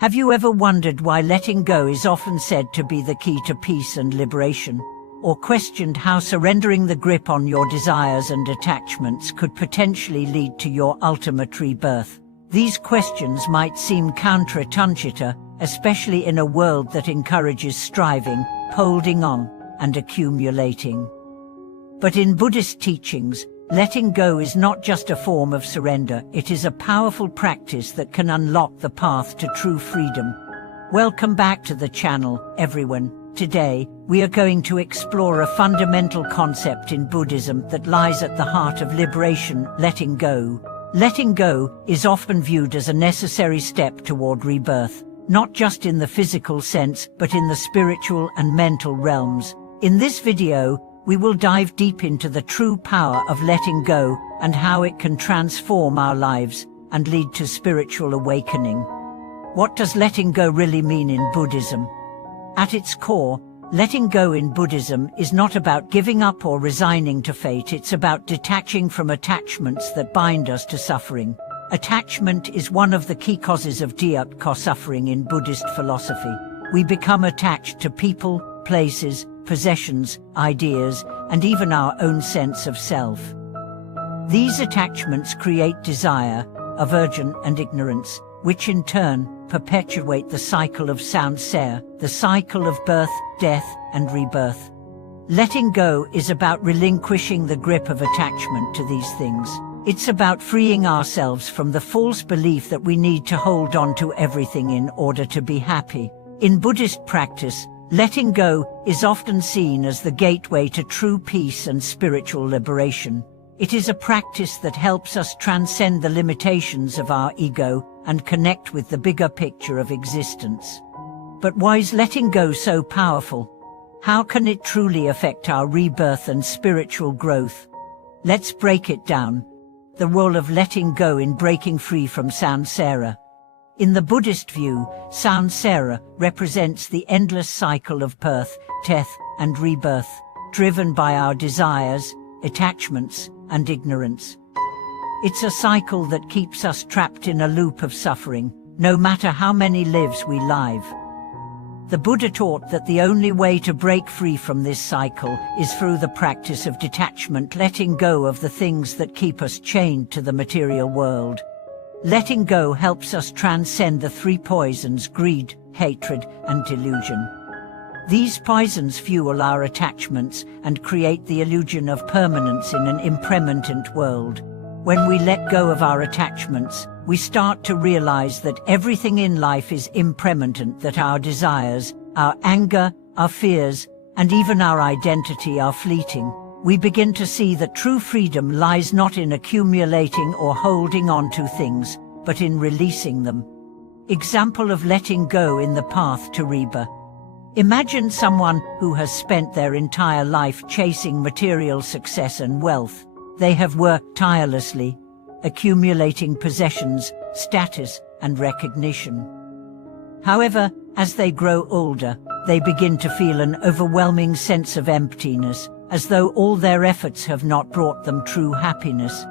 Have you ever wondered why letting go is often said to be the key to peace and liberation? Or questioned how surrendering the grip on your desires and attachments could potentially lead to your ultimate rebirth? These questions might seem counterintuitive, especially in a world that encourages striving, holding on, and accumulating. But in Buddhist teachings, letting go is not just a form of surrender, it is a powerful practice that can unlock the path to true freedom. Welcome back to the channel, everyone. Today, we are going to explore a fundamental concept in Buddhism that lies at the heart of liberation: letting go. Letting go is often viewed as a necessary step toward rebirth, not just in the physical sense, but in the spiritual and mental realms. In this video, we will dive deep into the true power of letting go and how it can transform our lives and lead to spiritual awakening. What does letting go really mean in Buddhism? At its core, letting go in Buddhism is not about giving up or resigning to fate. It's about detaching from attachments that bind us to suffering. Attachment is one of the key causes of dukkha suffering in Buddhist philosophy. We become attached to people, places, possessions, ideas, and even our own sense of self. These attachments create desire, aversion, and ignorance, which in turn perpetuate the cycle of samsara, the cycle of birth, death, and rebirth. Letting go is about relinquishing the grip of attachment to these things. It's about freeing ourselves from the false belief that we need to hold on to everything in order to be happy. In Buddhist practice, letting go is often seen as the gateway to true peace and spiritual liberation. It is a practice that helps us transcend the limitations of our ego and connect with the bigger picture of existence. But why is letting go so powerful? How can it truly affect our rebirth and spiritual growth? Let's break it down. The role of letting go in breaking free from samsara. In the Buddhist view, samsara represents the endless cycle of birth, death, and rebirth, driven by our desires, attachments, and ignorance. It's a cycle that keeps us trapped in a loop of suffering, no matter how many lives we live. The Buddha taught that the only way to break free from this cycle is through the practice of detachment, letting go of the things that keep us chained to the material world. Letting go helps us transcend the three poisons: greed, hatred, and delusion. These poisons fuel our attachments and create the illusion of permanence in an impermanent world. When we let go of our attachments, we start to realize that everything in life is impermanent, that our desires, our anger, our fears, and even our identity are fleeting. We begin to see that true freedom lies not in accumulating or holding on to things, but in releasing them. Example of letting go in the path to rebirth. Imagine someone who has spent their entire life chasing material success and wealth. They have worked tirelessly, accumulating possessions, status, and recognition. However, as they grow older, they begin to feel an overwhelming sense of emptiness, as though all their efforts have not brought them true happiness.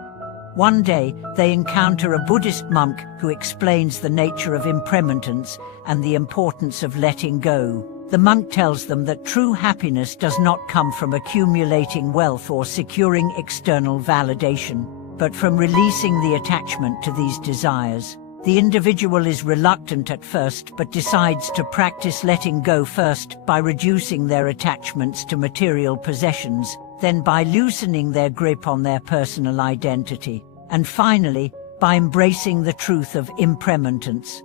One day, they encounter a Buddhist monk who explains the nature of impermanence and the importance of letting go. The monk tells them that true happiness does not come from accumulating wealth or securing external validation, but from releasing the attachment to these desires. The individual is reluctant at first but decides to practice letting go first by reducing their attachments to material possessions, then by loosening their grip on their personal identity, and finally, by embracing the truth of impermanence.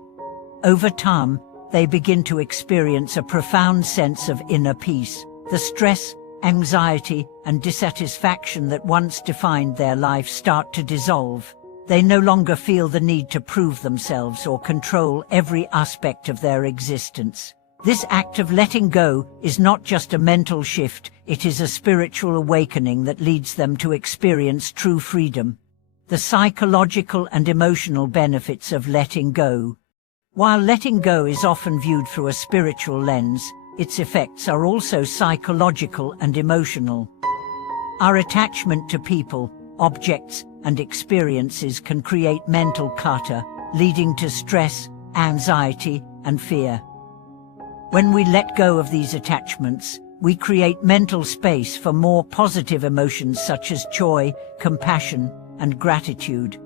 Over time, they begin to experience a profound sense of inner peace. The stress, anxiety, and dissatisfaction that once defined their life start to dissolve. They no longer feel the need to prove themselves or control every aspect of their existence. This act of letting go is not just a mental shift, it is a spiritual awakening that leads them to experience true freedom. The psychological and emotional benefits of letting go. While letting go is often viewed through a spiritual lens, its effects are also psychological and emotional. Our attachment to people, objects, and experiences can create mental clutter, leading to stress, anxiety, and fear. When we let go of these attachments, we create mental space for more positive emotions such as joy, compassion, and gratitude.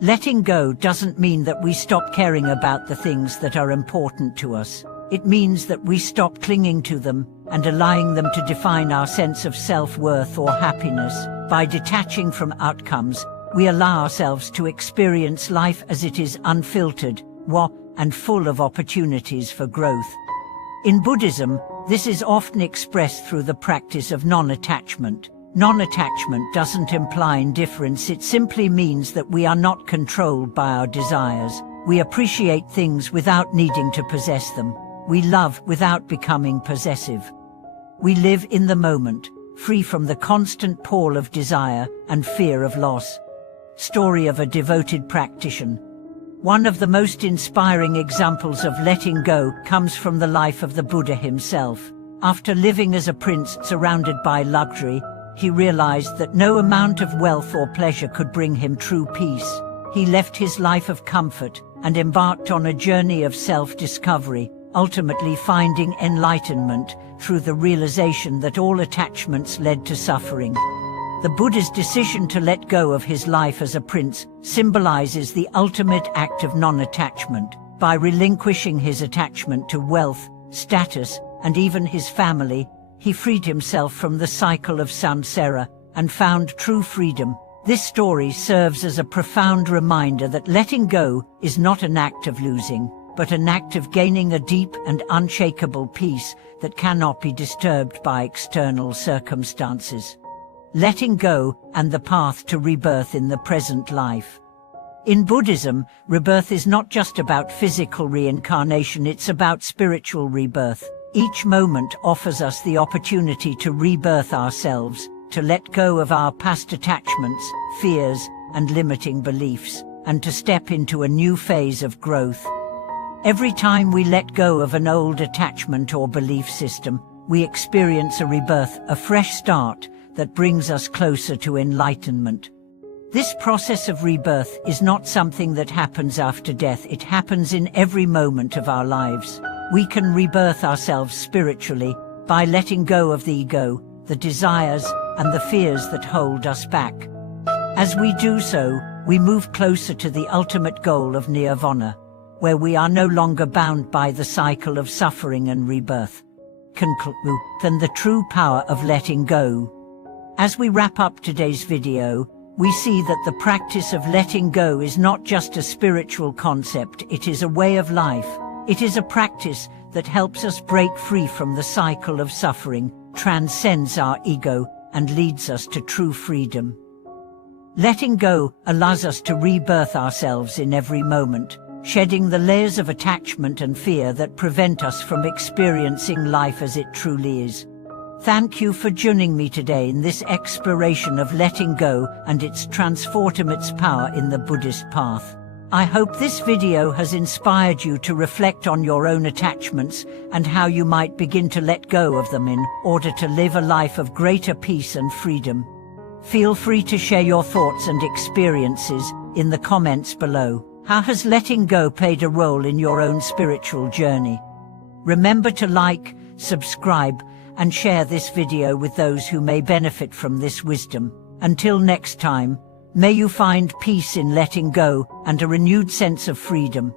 Letting go doesn't mean that we stop caring about the things that are important to us. It means that we stop clinging to them and allowing them to define our sense of self-worth or happiness. By detaching from outcomes, we allow ourselves to experience life as it is, unfiltered, raw, and full of opportunities for growth. In Buddhism, this is often expressed through the practice of non-attachment. Non-attachment doesn't imply indifference, it simply means that we are not controlled by our desires. We appreciate things without needing to possess them. We love without becoming possessive. We live in the moment, free from the constant pull of desire and fear of loss. Story of a devoted practitioner. One of the most inspiring examples of letting go comes from the life of the Buddha himself. After living as a prince surrounded by luxury, he realized that no amount of wealth or pleasure could bring him true peace. He left his life of comfort and embarked on a journey of self-discovery, ultimately finding enlightenment through the realization that all attachments led to suffering. The Buddha's decision to let go of his life as a prince symbolizes the ultimate act of non-attachment. By relinquishing his attachment to wealth, status, and even his family, he freed himself from the cycle of samsara and found true freedom. This story serves as a profound reminder that letting go is not an act of losing, but an act of gaining a deep and unshakable peace that cannot be disturbed by external circumstances. Letting go and the path to rebirth in the present life. In Buddhism, rebirth is not just about physical reincarnation, it's about spiritual rebirth. Each moment offers us the opportunity to rebirth ourselves, to let go of our past attachments, fears, and limiting beliefs, and to step into a new phase of growth. Every time we let go of an old attachment or belief system, we experience a rebirth, a fresh start that brings us closer to enlightenment. This process of rebirth is not something that happens after death, it happens in every moment of our lives. We can rebirth ourselves spiritually by letting go of the ego, the desires, and the fears that hold us back. As we do so, we move closer to the ultimate goal of nirvana, where we are no longer bound by the cycle of suffering and rebirth. Than the true power of letting go. As we wrap up today's video, we see that the practice of letting go is not just a spiritual concept, it is a way of life. It is a practice that helps us break free from the cycle of suffering, transcends our ego, and leads us to true freedom. Letting go allows us to rebirth ourselves in every moment, shedding the layers of attachment and fear that prevent us from experiencing life as it truly is. Thank you for joining me today in this exploration of letting go and its transformative power in the Buddhist path. I hope this video has inspired you to reflect on your own attachments and how you might begin to let go of them in order to live a life of greater peace and freedom. Feel free to share your thoughts and experiences in the comments below. How has letting go played a role in your own spiritual journey? Remember to like, subscribe, and share this video with those who may benefit from this wisdom. Until next time, may you find peace in letting go and a renewed sense of freedom.